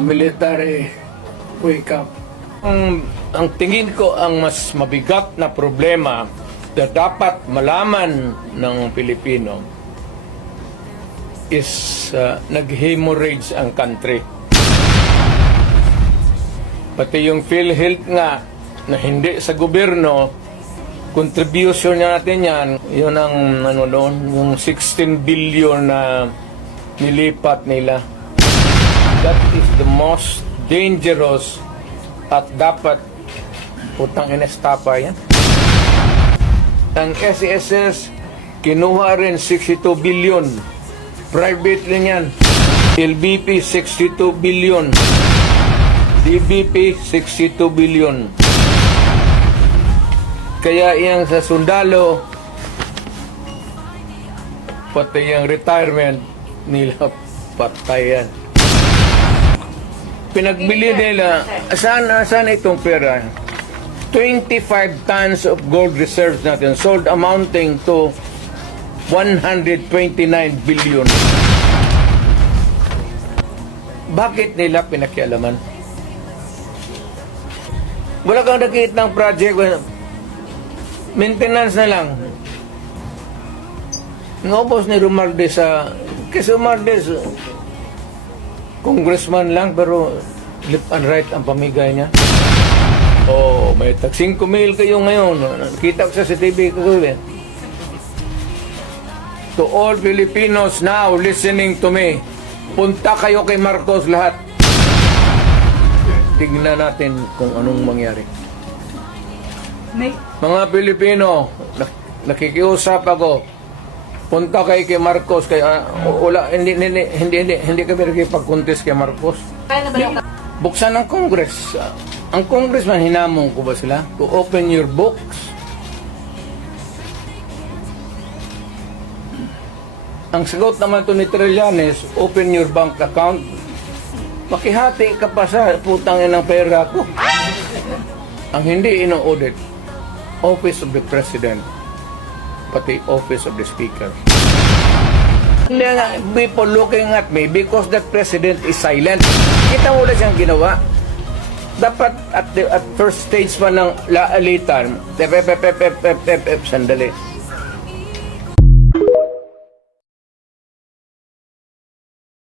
military wake up. Ang tingin ko ang mas mabigat na problema na dapat malaman ng Pilipino is nag-hemorrhage ang country. Pati yung PhilHealth nga na hindi sa gobyerno, contribution natin yan, yun ang ano doon, yung 16 billion na nilipat nila. That is the most dangerous at dapat putang inestapa yan. Ang SSS, kinuha rin 62 billion. Private rin yan. LBP, 62 billion. DBP, 62 billion. Kaya yang sa sundalo, pati yung retirement nila, patayan. Pinagbili nila, saan itong pera? 25 tons of gold reserves natin sold amounting to 129 billion. Bakit nila pinakialaman? Wala kang nakita ng project, maintenance na lang. Ngopos ni Romualdez kasi Romualdez, congressman lang, pero left and right ang pamigay niya. Oh, may tag 5,000 kayo ngayon. Kita ko sa TV ko. To all Filipinos now listening to me, punta kayo kay Marcos lahat. Tignan natin kung anong mangyari. Mga Pilipino, nakikiusap ako. Punta kayo kay Marcos, hindi kami nakipag-contest kay Marcos. Buksan ng Congress. Ang congressman, hinamon ko ba sila? To open your books. Ang sagot naman to ni Trillanes, open your bank account. Makihati ka pa sa putang ng pera ko. Ang hindi ino-audit, Office of the President, pati Office of the Speaker. People looking at me because that President is silent. Kita mo na siyang ginawa. Dapat at first stage pa ng laalitan, sandali.